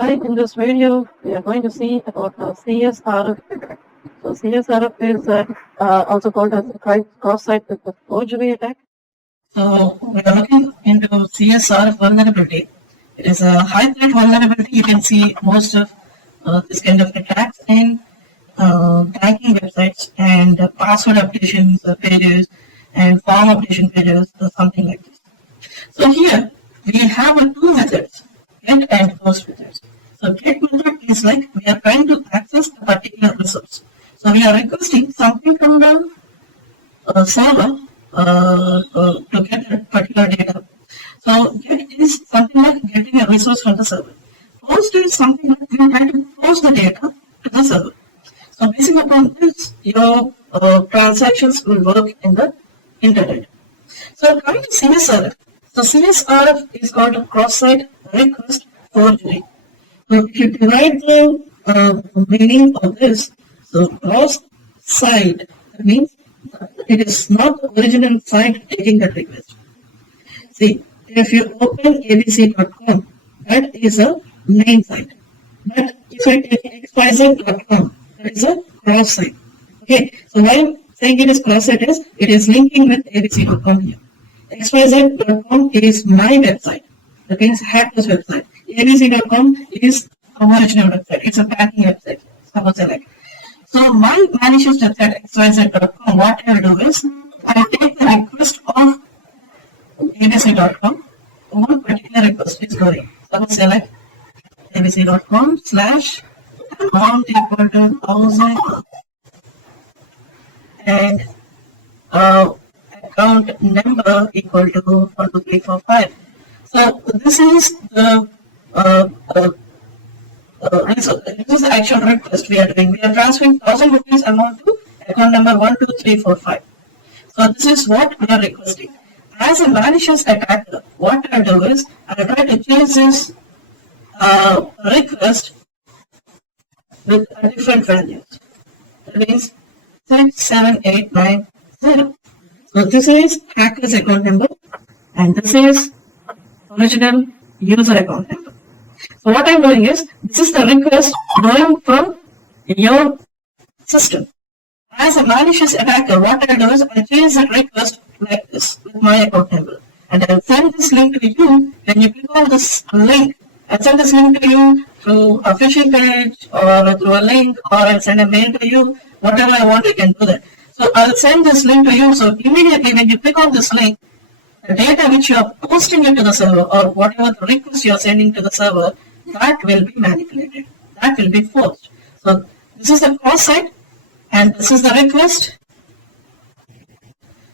Hi, in this video, we are going to see about CSRF. So CSRF is also called as a cross-site forgery attack. So we are looking into CSRF vulnerability. It is a high-threat vulnerability. You can see most of this kind of attacks in banking websites and password updation pages and form updation pages or something like this. So here we have two methods, get and post methods. So get method is like we are trying to access a particular resource. So we are requesting something from the server to get a particular data. So get is something like getting a resource from the server. Post is something like we are trying to post the data to the server. So basing upon this, your transactions will work in the internet. So coming to CSRF. So CSRF is called a cross-site request forgery. So if you divide the meaning of this, so cross-site, that means it is not the original site taking that request. See, if you open abc.com, that is a main site. But if I take xyz.com, that is a cross site. Okay, so why I'm saying it is cross site is it is linking with abc.com here. xyz.com is my website. That means hacker's website. abc.com is our original website. It's a banking website. Suppose select. So my malicious website xyz.com, what I will do is I will take the request of abc.com. One particular request is going. Suppose select abc.com / amount equal to 1000 and account number equal to 12345. So this is the this is the actual request we are doing. We are transferring 1000 rupees amount to account number 12345. So this is what we are requesting. As a malicious attacker, what I do is I try to change this request with a different values. That means 67890. So this is hacker's account number and this is original user account number. So what I'm doing is this is the request going from your system. As a malicious attacker, what I do is I change the request like this with my account number. And I'll send this link to you. When you click on this link, I'll send this link to you through a phishing page or through a link, or I'll send a mail to you. Whatever I want, I can do that. So I'll send this link to you. So immediately when you click on this link, the data which you are posting into the server or whatever the request you are sending to the server, that will be manipulated. That will be forged. So this is the cross site and this is the request.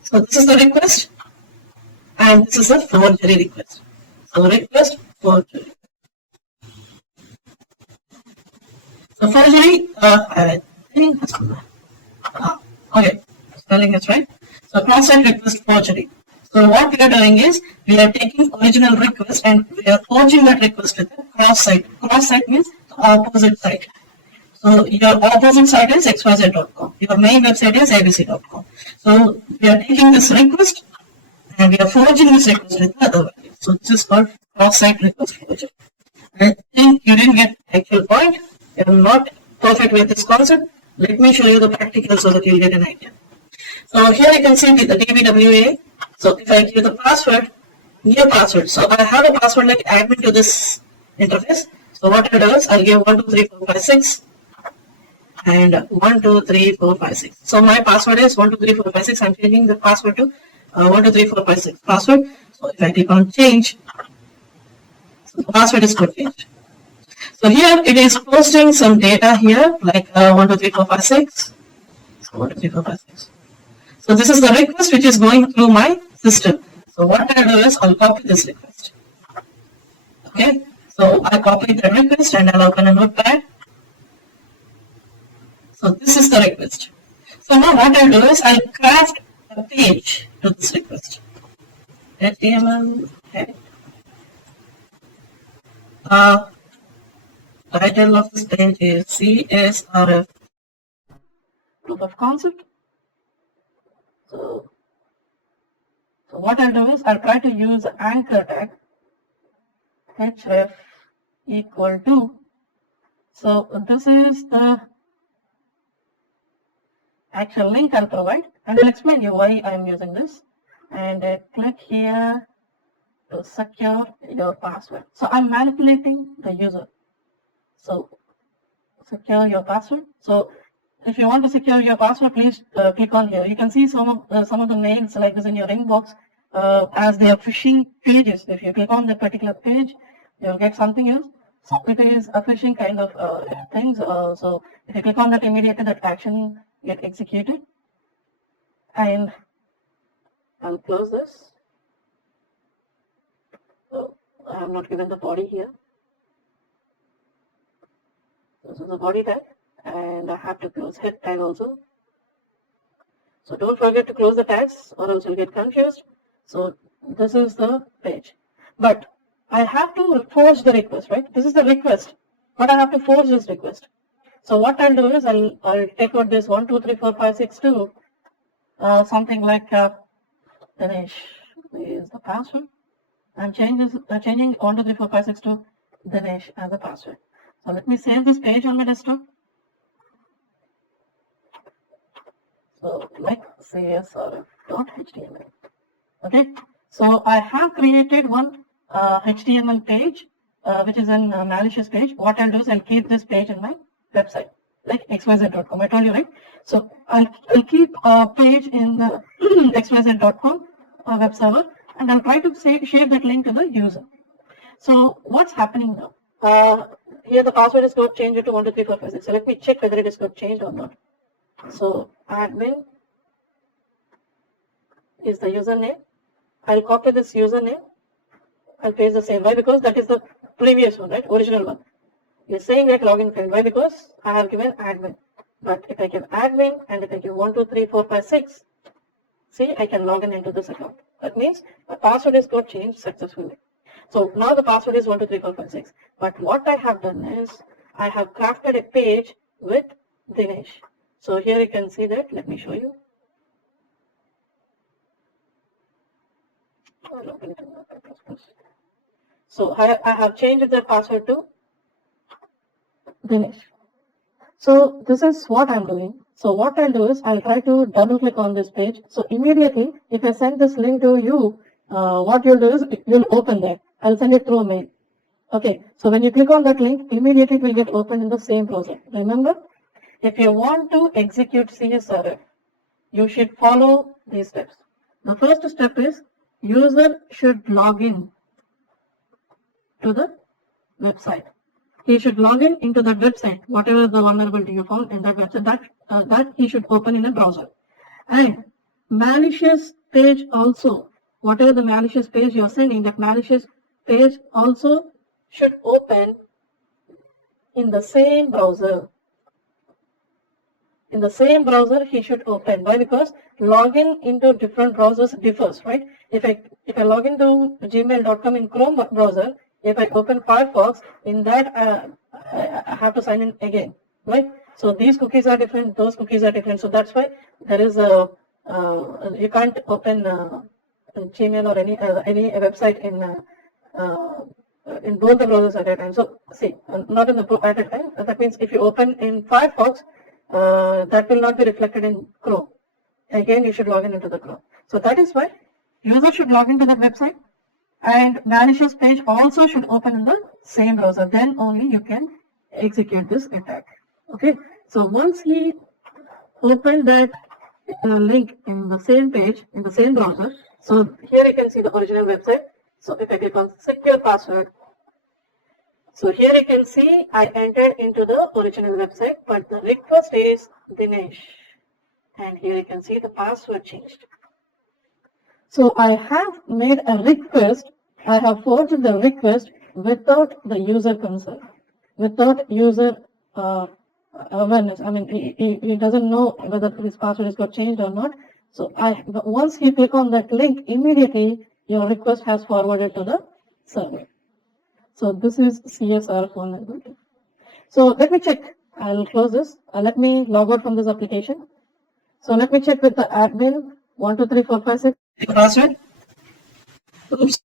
So this is the request and this is the forgery request. So request, forgery. So forgery, I think that's good. Okay, spelling is right. So cross-site request forgery. So what we are doing is we are taking original request and we are forging that request with a cross-site. Cross-site means the opposite site. So your opposite site is xyz.com. Your main website is abc.com. So we are taking this request and we are forging this request with the other value. So this is called cross-site request forgery. I think you didn't get actual point. You're not perfect with this concept. Let me show you the practical so that you'll get an idea. So here you can see the DBWA. So if I give the password, new password. So I have a password like admin to this interface. So what I do is I'll give 123456 and 123456. So my password is 123456. I'm changing the password to 123456 password. So if I click on change, so the password is got changed. So here it is posting some data here like 123456. So 123456. So this is the request which is going through my system. So what I do is I'll copy this request. Okay. So I copy the request and I'll open a notepad. So this is the request. So now what I'll do is I'll craft a page to this request. HTML head. Title of this page is CSRF proof of concept. So what I'll do is I'll try to use anchor tag href equal to. So this is the actual link I'll provide, and I'll explain you why I'm using this. And click here to secure your password. So I'm manipulating the user. So secure your password. So if you want to secure your password, please click on here. You can see some of the mails like this in your inbox as they are phishing pages. If you click on that particular page, you'll get something else. So it is a phishing kind of things. So if you click on that, immediately that action get executed. And I'll close this. So I have not given the body here. This is the body tag, and I have to close head tag also. So don't forget to close the tags or else you'll get confused. So this is the page. But I have to force the request, right? This is the request, but I have to force this request. So what I'll do is I'll take out this 1 2 3 4 5 6 2, something like Dinesh is the password. I'm changing 1 2 3 4 5 6 2 Dinesh as a password. So let me save this page on my desktop. So like CSRF.html. Okay. So I have created one HTML page, which is a malicious page. What I'll do is I'll keep this page in my website, like xyz.com. I told you, right? So I'll keep a page in the xyz.com web server, and I'll try to share that link to the user. So what's happening now? Here the password is got changed to 1 2 3 4 5 6. So let me check whether it is got changed or not. So admin is the username. I'll copy this username. I'll paste the same. Why? Because that is the previous one, right? Original one. You're saying that login field. Why? Because I have given admin. But if I give admin and if I give 1 2 3 4 5 6, see, I can log in into this account. That means the password is got changed successfully. So now the password is 1 2 3 4 5 6. But what I have done is I have crafted a page with Dinesh. So here you can see that. Let me show you. So I have changed the password to Dinesh. So this is what I'm doing. So what I'll do is I'll try to double click on this page. So immediately, if I send this link to you, what you'll do is you'll open that. I'll send it through a mail. Okay. So when you click on that link, immediately it will get opened in the same browser. Remember, if you want to execute CSRF, you should follow these steps. The first step is user should log in to the website. He should log in into that website, whatever the vulnerability you found in that website, that he should open in a browser. And malicious page also, whatever the malicious page you're sending, that malicious page also should open in the same browser. In the same browser he should open. Why? Because login into different browsers differs, right? If I log into gmail.com in Chrome browser, if I open Firefox, in that I have to sign in again, right? So these cookies are different, those cookies are different. So that's why there is a you can't open Gmail or any website in both the browsers at a time. So see, not in the at a time. That means if you open in Firefox, that will not be reflected in Chrome. Again, you should log in into the Chrome. So that is why user should log into that website, and malicious page also should open in the same browser. Then only you can execute this attack. Okay. So once he opened that link in the same page in the same browser, so here you can see the original website. So if I click on secure password, so here you can see I entered into the original website, but the request is Dinesh. And here you can see the password changed. So I have made a request. I have forged the request without the user consent, without user awareness. I mean, he doesn't know whether his password has got changed or not. So once you click on that link, immediately your request has forwarded to the server. So this is CSRF vulnerability. So let me check. I'll close this. Let me log out from this application. So let me check with the admin 1 2 3 4 5 6 password. Oops.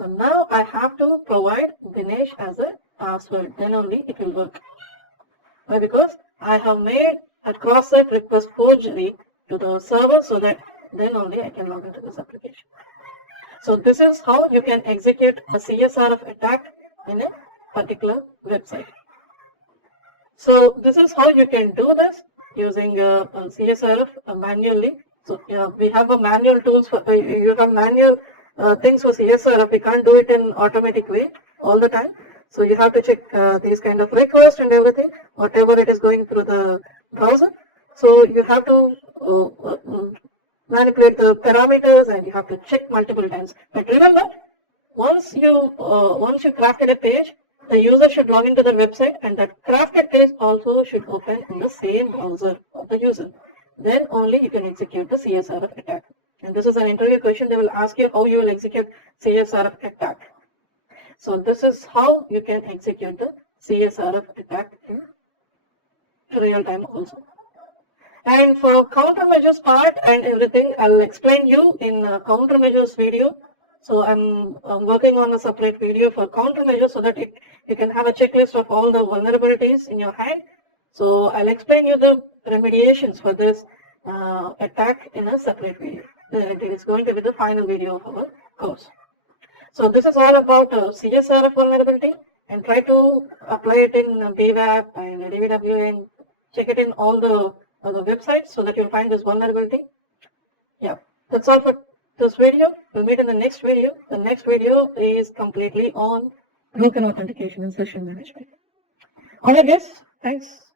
So now I have to provide Dinesh as a password, then only it will work. Why? Because I have made a cross-site request forgery to the server, so that then only I can log into this application. So this is how you can execute a CSRF attack in a particular website. So this is how you can do this using CSRF manually. So we have a manual tools for you have manual things for CSRF. We can't do it in automatic way all the time. So you have to check these kind of requests and everything, whatever it is going through the browser. So you have to manipulate the parameters, and you have to check multiple times. But remember, once you crafted a page, the user should log into the website, and that crafted page also should open in the same browser of the user. Then only you can execute the CSRF attack. And this is an interview question. They will ask you how you will execute CSRF attack. So this is how you can execute the CSRF attack in real time also. And for countermeasures part and everything, I'll explain you in countermeasures video. So I'm working on a separate video for countermeasures, so that you can have a checklist of all the vulnerabilities in your hand. So I'll explain you the remediations for this attack in a separate video. It is going to be the final video of our course. So this is all about CSRF vulnerability, and try to apply it in BWAP and DVWA, check it in all the websites, so that you'll find this vulnerability. Yeah, that's all for this video. We'll meet in the next video. The next video is completely on token authentication and session management. Alright guys, thanks.